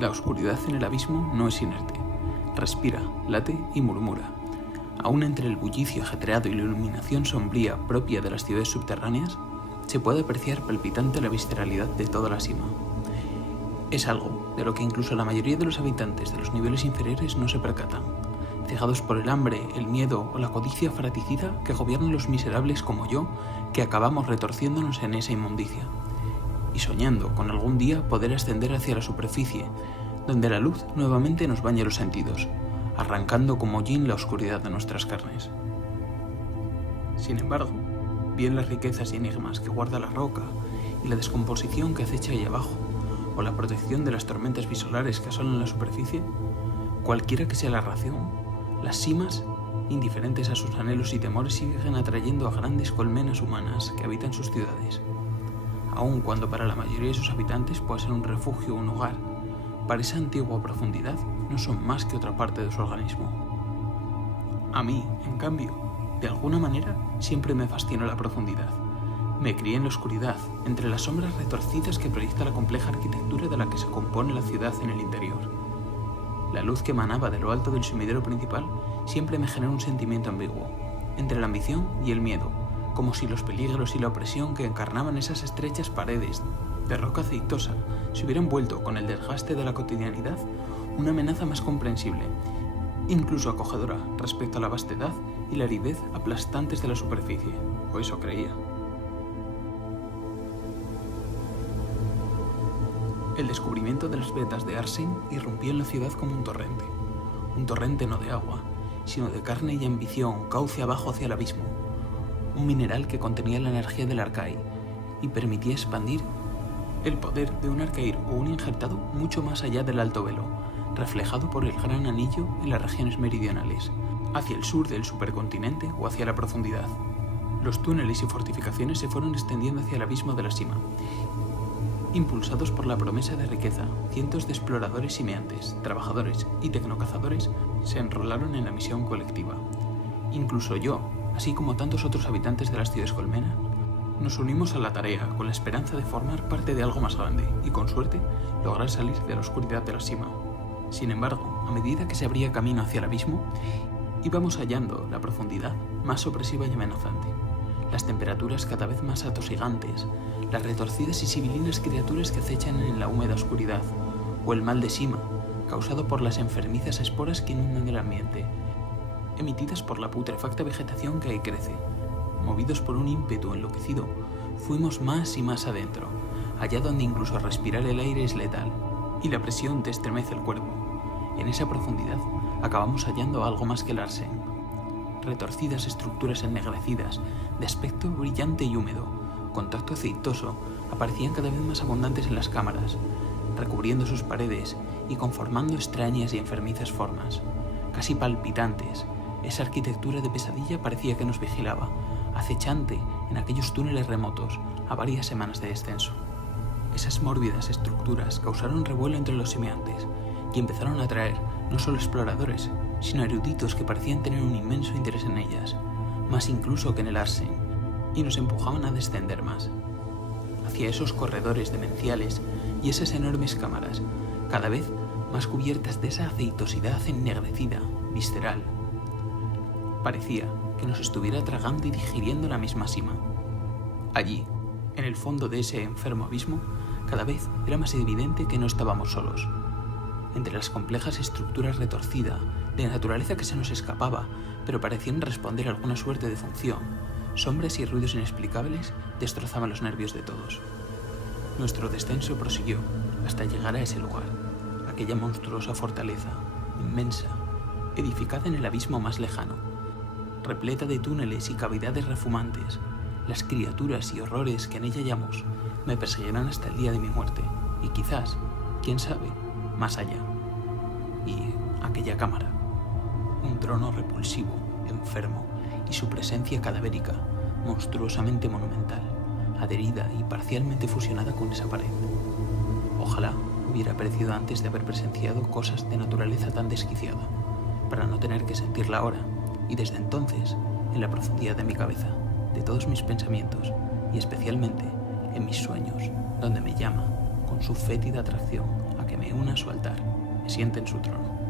La oscuridad en el abismo no es inerte. Respira, late y murmura. Aún entre el bullicio ajetreado y la iluminación sombría propia de las ciudades subterráneas, se puede apreciar palpitante la visceralidad de toda la cima. Es algo de lo que incluso la mayoría de los habitantes de los niveles inferiores no se percatan, cegados por el hambre, el miedo o la codicia fratricida que gobiernan los miserables como yo, que acabamos retorciéndonos en esa inmundicia, y soñando con algún día poder ascender hacia la superficie, donde la luz nuevamente nos bañe los sentidos, arrancando como hollín la oscuridad de nuestras carnes. Sin embargo, bien las riquezas y enigmas que guarda la roca y la descomposición que acecha ahí abajo, o la protección de las tormentas bisolares que asolan la superficie, cualquiera que sea la razón, las cimas, indiferentes a sus anhelos y temores, siguen atrayendo a grandes colmenas humanas que habitan sus ciudades, aun cuando para la mayoría de sus habitantes puede ser un refugio o un hogar. Para esa antigua profundidad no son más que otra parte de su organismo. A mí, en cambio, de alguna manera siempre me fascinó la profundidad. Me crié en la oscuridad, entre las sombras retorcidas que proyecta la compleja arquitectura de la que se compone la ciudad en el interior. La luz que emanaba de lo alto del sumidero principal siempre me generó un sentimiento ambiguo, entre la ambición y el miedo, como si los peligros y la opresión que encarnaban esas estrechas paredes de roca aceitosa se hubieran vuelto, con el desgaste de la cotidianidad, una amenaza más comprensible, incluso acogedora respecto a la vastedad y la aridez aplastantes de la superficie, o eso creía. El descubrimiento de las vetas de Arsène irrumpió en la ciudad como un torrente no de agua, sino de carne y ambición, cauce abajo hacia el abismo, un mineral que contenía la energía del Arcae y permitía expandir el poder de un Arcair o un injertado mucho más allá del alto velo, reflejado por el gran anillo en las regiones meridionales, hacia el sur del supercontinente o hacia la profundidad. Los túneles y fortificaciones se fueron extendiendo hacia el abismo de la cima. Impulsados por la promesa de riqueza, cientos de exploradores simeantes, trabajadores y tecnocazadores se enrolaron en la misión colectiva. Incluso yo, así como tantos otros habitantes de las ciudades colmena, nos unimos a la tarea con la esperanza de formar parte de algo más grande y, con suerte, lograr salir de la oscuridad de la cima. Sin embargo, a medida que se abría camino hacia el abismo, íbamos hallando la profundidad más opresiva y amenazante, las temperaturas cada vez más atosigantes, las retorcidas y sibilinas criaturas que acechan en la húmeda oscuridad, o el mal de cima, causado por las enfermizas esporas que inundan el ambiente, emitidas por la putrefacta vegetación que ahí crece. Movidos por un ímpetu enloquecido, fuimos más y más adentro, allá donde incluso respirar el aire es letal, y la presión te estremece el cuerpo. En esa profundidad acabamos hallando algo más que el Arsène. Retorcidas estructuras ennegrecidas, de aspecto brillante y húmedo, con tacto aceitoso, aparecían cada vez más abundantes en las cámaras, recubriendo sus paredes y conformando extrañas y enfermizas formas. Casi palpitantes, esa arquitectura de pesadilla parecía que nos vigilaba, acechante en aquellos túneles remotos a varias semanas de descenso. Esas mórbidas estructuras causaron revuelo entre los simeantes y empezaron a atraer no solo exploradores, sino eruditos que parecían tener un inmenso interés en ellas, más incluso que en el Arsène, y nos empujaban a descender más, hacia esos corredores demenciales y esas enormes cámaras, cada vez más cubiertas de esa aceitosidad ennegrecida, visceral. Parecía que nos estuviera tragando y digiriendo la misma cima. Allí, en el fondo de ese enfermo abismo, cada vez era más evidente que no estábamos solos. Entre las complejas estructuras retorcidas, de naturaleza que se nos escapaba, pero parecían responder a alguna suerte de función, sombras y ruidos inexplicables destrozaban los nervios de todos. Nuestro descenso prosiguió hasta llegar a ese lugar, aquella monstruosa fortaleza, inmensa, edificada en el abismo más lejano, repleta de túneles y cavidades refumantes. Las criaturas y horrores que en ella hallamos me perseguirán hasta el día de mi muerte, y quizás, quién sabe, más allá. Y aquella cámara, un trono repulsivo, enfermo, y su presencia cadavérica, monstruosamente monumental, adherida y parcialmente fusionada con esa pared. Ojalá hubiera aparecido antes de haber presenciado cosas de naturaleza tan desquiciada, para no tener que sentirla ahora, y desde entonces, en la profundidad de mi cabeza, de todos mis pensamientos, y especialmente en mis sueños, donde me llama, con su fétida atracción, que me una a su altar, me siente en su trono.